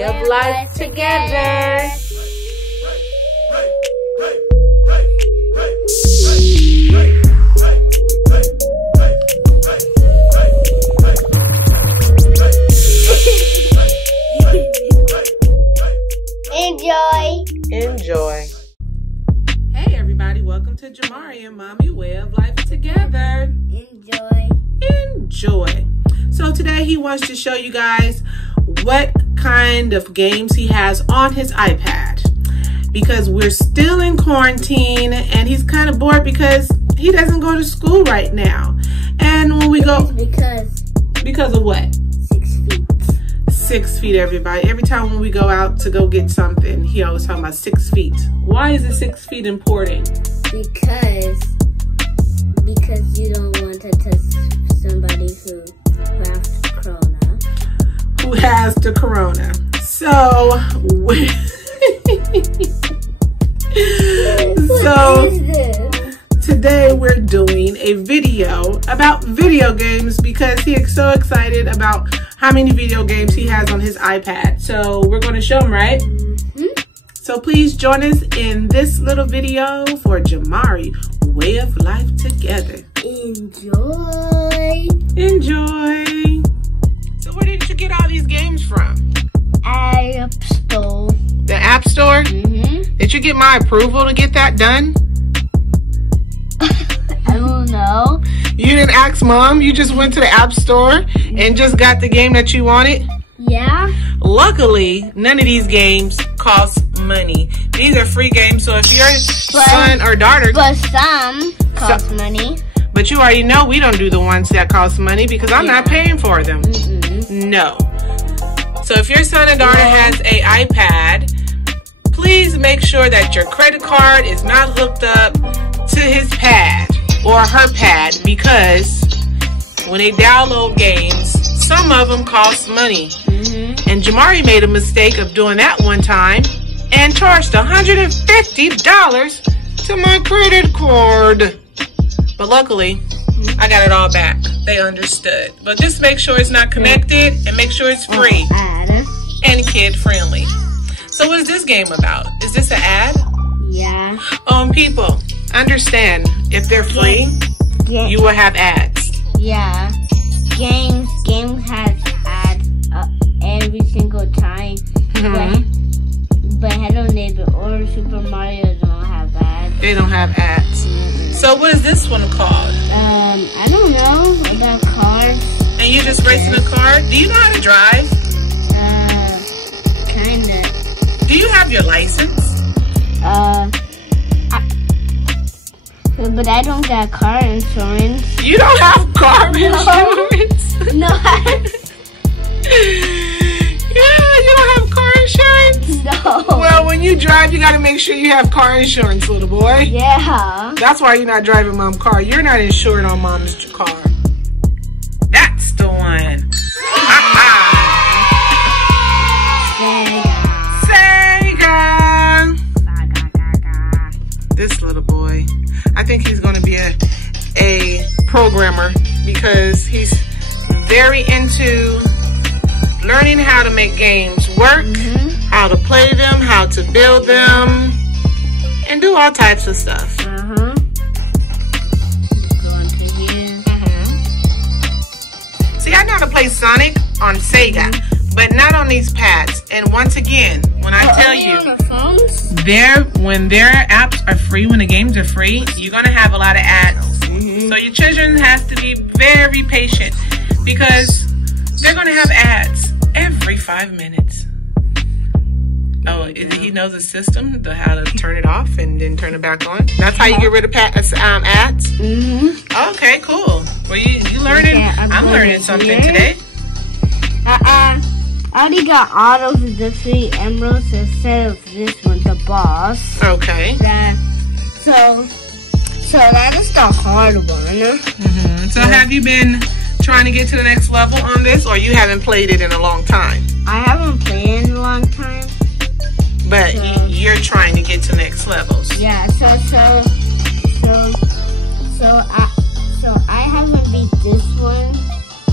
way of life together. Enjoy. Hey everybody, welcome to Jamarie and Mommy Way of Life Together. Enjoy. So today he wants to show you guys what kind of games he has on his iPad, because we're still in quarantine and he's kind of bored because he doesn't go to school right now. And when we go, because of what? 6 feet, everybody. Every time when we go out to go get something, he always talking about 6 feet. Why is it 6 feet important? Because you don't want to touch somebody who has corona. Who has the corona. So today we're doing a video about video games because he is so excited about how many video games he has on his iPad. So we're going to show him, right? So please join us in this little video for Jamarie Way of Life Together. Enjoy. So where did you get all these games from? App Store. The App Store? Did you get my approval to get that done? I don't know. You didn't ask Mom? You just went to the App Store and just got the game that you wanted? Yeah. Luckily, none of these games cost money. These are free games, so if your son or daughter... But some cost money. But you already know we don't do the ones that cost money because I'm not paying for them. No. So if your son or daughter has a iPad, please make sure that your credit card is not hooked up to his pad or her pad, because when they download games, some of them cost money. And Jamarie made a mistake of doing that one time and charged $150 to my credit card. But luckily, I got it all back. They understood. But just make sure it's not connected and make sure it's free and kid friendly. So what is this game about? Is this an ad? Yeah. People, understand, if they're free, you will have ads. Yeah. Games has ads every single time. But Hello Neighbor or Super Mario don't have ads. They don't have ads. So what is this one called? I don't know about cars. And you just racing a car? Do you know how to drive? Kinda. Do you have your license? But I don't got car insurance. You don't have car insurance? No. Yeah, you don't have car insurance? No. Well, when you drive, you got to make sure you have car insurance, little boy. Yeah. That's why you're not driving Mom's car. You're not insured on Mom's car. That's the one. Sega. This little boy, I think he's going to be a programmer because he's very into learning how to make games work, how to play them, how to build them, and do all types of stuff. Going to here. See, I know how to play Sonic on Sega, but not on these pads. And once again, when I tell you, when their apps are free, when the games are free, you're going to have a lot of ads. So your children have to be very patient because they're going to have ads every 5 minutes. Oh, he knows the system, how to turn it off and then turn it back on. That's how you get rid of ads? Okay, cool. Well, you learning? Okay, I'm learning something today. I already got all of the 3 emeralds instead of this one, the boss. Okay. So that is the hard one. So have you been trying to get to the next level on this, or you haven't played it in a long time? I haven't played in a long time. But you're trying to get to next levels. Yeah, so I haven't beat this one.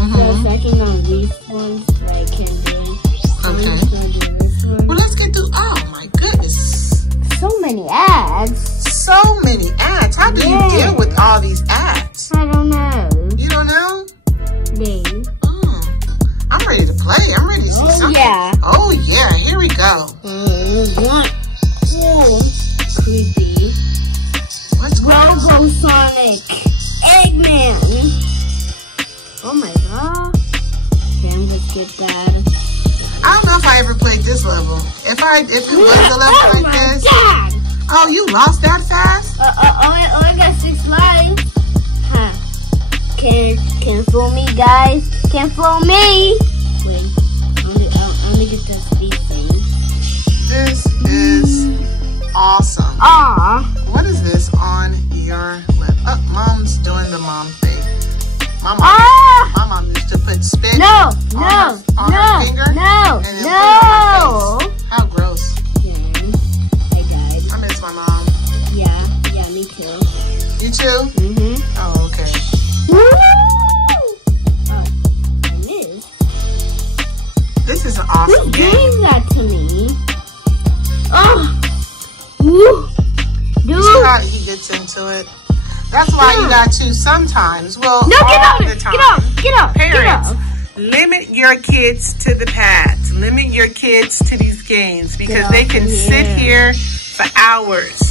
So I can on these ones, I can do. Okay. all these ads? I don't know. You don't know? No. I'm ready to play. I'm ready to see something. Yeah. Oh, yeah. Here we go. Creepy. What's going on? Robo Sonic. Eggman. Oh my god. Okay, I'm gonna skip that. I don't know if I ever played this level. If it was a level like this. God. Oh, you lost that fast? I got 6 lives. Huh. Can fool me, guys. Can fool me. Wait. I'm gonna get these things. This is awesome. Aw. What is this on your lip? Oh, Mom's doing the mom thing. My mom used to put spit on her finger and then put it on her face. How gross. I died. I miss my mom. Yeah, me too. You too? Oh, okay. Woo! Oh, I missed. This is an awesome game. Who gave that to me? Oh! Woo! You see how he gets into it? That's why you got to sometimes, well, no, all the time. Get up! Parents, limit your kids to the pads. Limit your kids to these games because they can sit here for hours,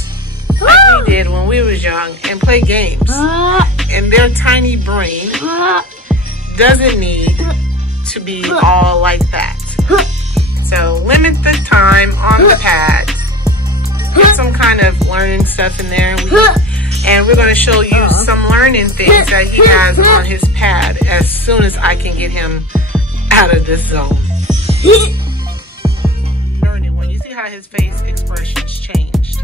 like we did when we was young, and play games. And their tiny brain doesn't need to be all like that. So limit the time on the pads. Get some kind of learning stuff in there. And we're going to show you some learning things that he has on his pad as soon as I can get him out of this zone. Learning, when you see how his face expressions changed.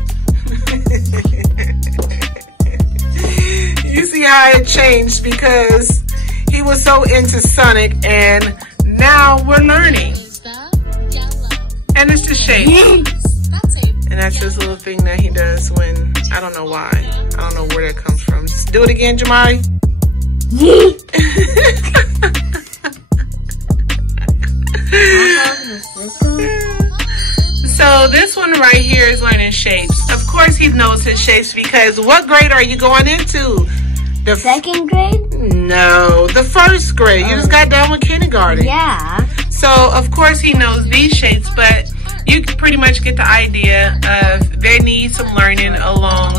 You see how it changed because he was so into Sonic and now we're learning. And it's the shape. And that's this little thing that he does when, I don't know why. I don't know where that comes from. Just do it again, Jamarie. So this one right here is learning shapes. Of course he knows his shapes because what grade are you going into? The 2nd grade? No, the 1st grade. You just got done with kindergarten. Yeah. So of course he knows these shapes, but you can pretty much get the idea of they need some learning along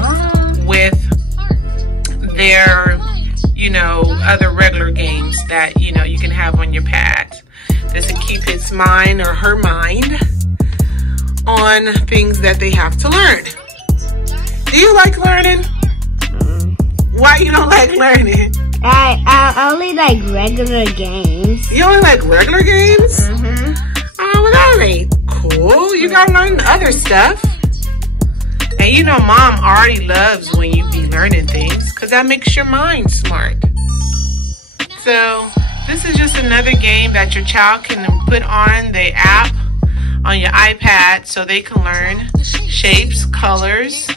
with their, other regular games that, you can have on your pad. This will keep his mind or her mind on things that they have to learn. Do you like learning? Why you don't like learning? I only like regular games. You only like regular games? Oh, well that ain't cool. You gotta learn other stuff. And Mom already loves when you be learning things because that makes your mind smart. So this is just another game that your child can put on the app on your iPad so they can learn shapes, colors,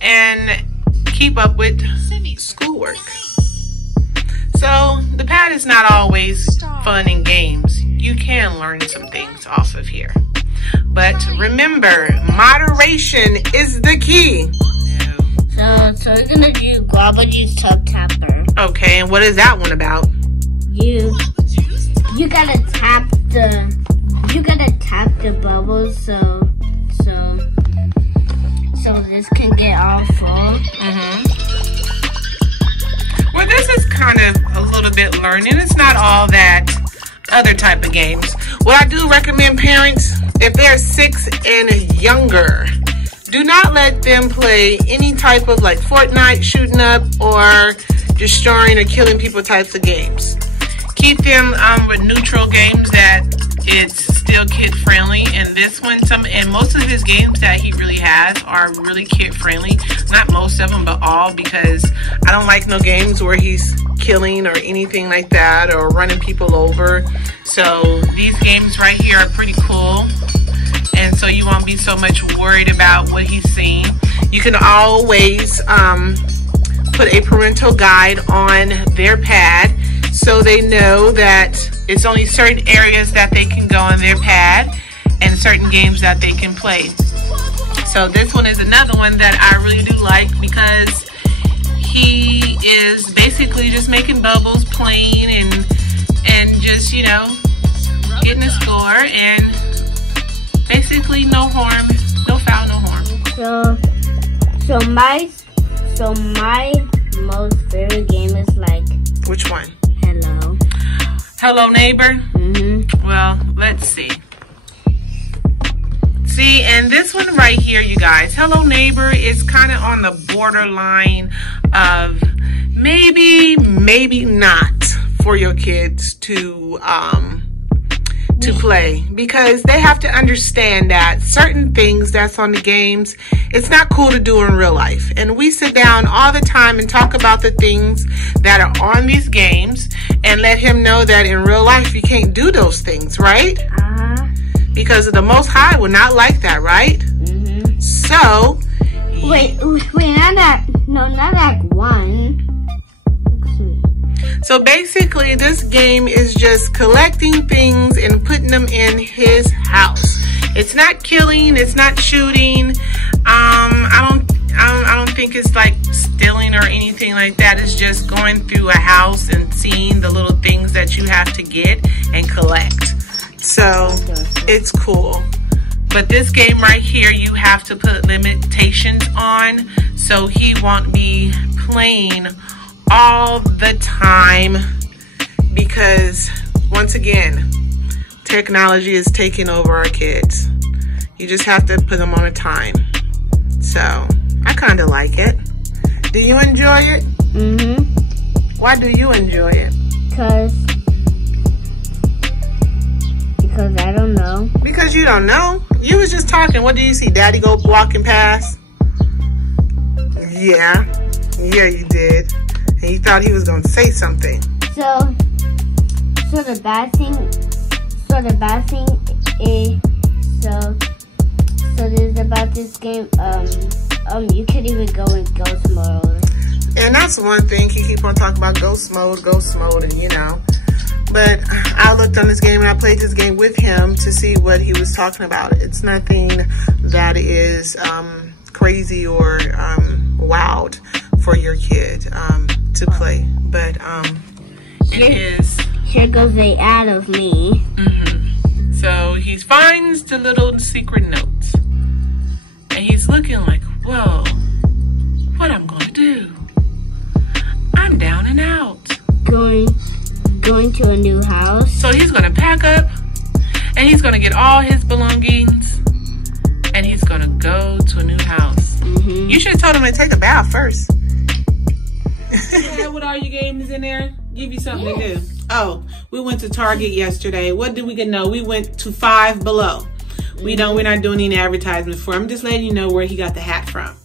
and keep up with schoolwork. So the pad is not always fun and games. You can learn some things off of here. But remember, moderation is the key. So we're gonna do Gravity's Tub Tapper. Okay, and what is that one about? You gotta tap the bubbles so this can get all full. Well, this is kind of a little bit learning. It's not all that other type of games. What I do recommend parents, if they're 6 and younger, do not let them play any type of like Fortnite, shooting up, or destroying or killing people types of games. Keep them with neutral games that it's still kid friendly. And this one, and most of his games that he really has are really kid friendly. Not most of them, but all, because I don't like no games where he's killing or anything like that or running people over. So these games right here are pretty cool. And so you won't be so much worried about what he's seeing. You can always put a parental guide on their pad so they know that it's only certain areas that they can go on their pad and certain games that they can play. So this one is another one that I really do like because he is basically just making bubbles, playing, and just, you know, getting a score, and basically no harm, no foul, no harm. So my most favorite game is like. Which one? Hello. Hello Neighbor? Well, let's see. See, and this one right here, you guys, Hello Neighbor is kind of on the borderline of maybe not for your kids to play, because they have to understand that certain things that's on the games, it's not cool to do in real life. And we sit down all the time and talk about the things that are on these games and let him know that in real life you can't do those things, right? Because the Most High would not like that, right? So wait, not that one. So basically, this game is just collecting things and putting them in his house. It's not killing. It's not shooting. I don't think it's like stealing or anything like that. It's just going through a house and seeing the little things that you have to get and collect. So it's cool. But this game right here, you have to put limitations on, so he won't be playing all the time, because once again, technology is taking over our kids. You just have to put them on a time. So I kind of like it. Do you enjoy it? Why do you enjoy it? Because I don't know. Because you don't know? You was just talking. What do you see? Daddy go walking past? Yeah, you did. And you thought he was going to say something. So the bad thing is, so there's about this game, you can even go in ghost mode. And that's one thing, he keep on talking about ghost mode, and you know. But I looked on this game and I played this game with him to see what he was talking about. It's nothing that is crazy or wild for your kid to play. But it is. Here goes the ad of me. So he finds the little secret notes. And he's looking like, whoa, what I'm going to do? I'm down and out. Going to a new house. So he's going to pack up and he's going to get all his belongings and he's going to go to a new house. You should have told him to take a bath first. What are your games in there? Give you something to do. Oh, we went to Target yesterday. What did we get? No, we went to Five Below. We're not doing any advertisement for him. I'm just letting you know where he got the hat from.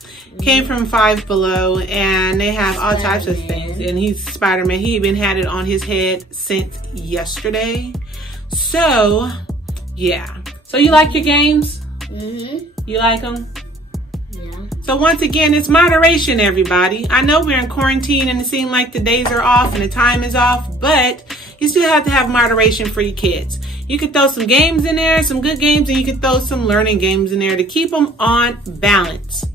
Came from Five Below, and they have all types of things. And he's Spider-Man. He even had it on his head since yesterday. So, yeah. So you like your games? You like them? Yeah. So once again, it's moderation, everybody. I know we're in quarantine and it seems like the days are off and the time is off, but you still have to have moderation for your kids. You could throw some games in there, some good games, and you could throw some learning games in there to keep them on balance.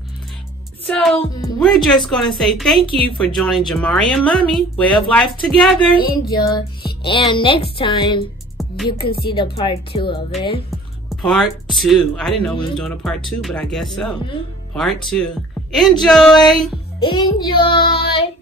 So we're just going to say thank you for joining Jamarie and Mommy, Way of Life Together. Enjoy. And next time, you can see the part 2 of it. Part 2. I didn't know we was doing a part 2, but I guess so. Part 2. Enjoy. Enjoy.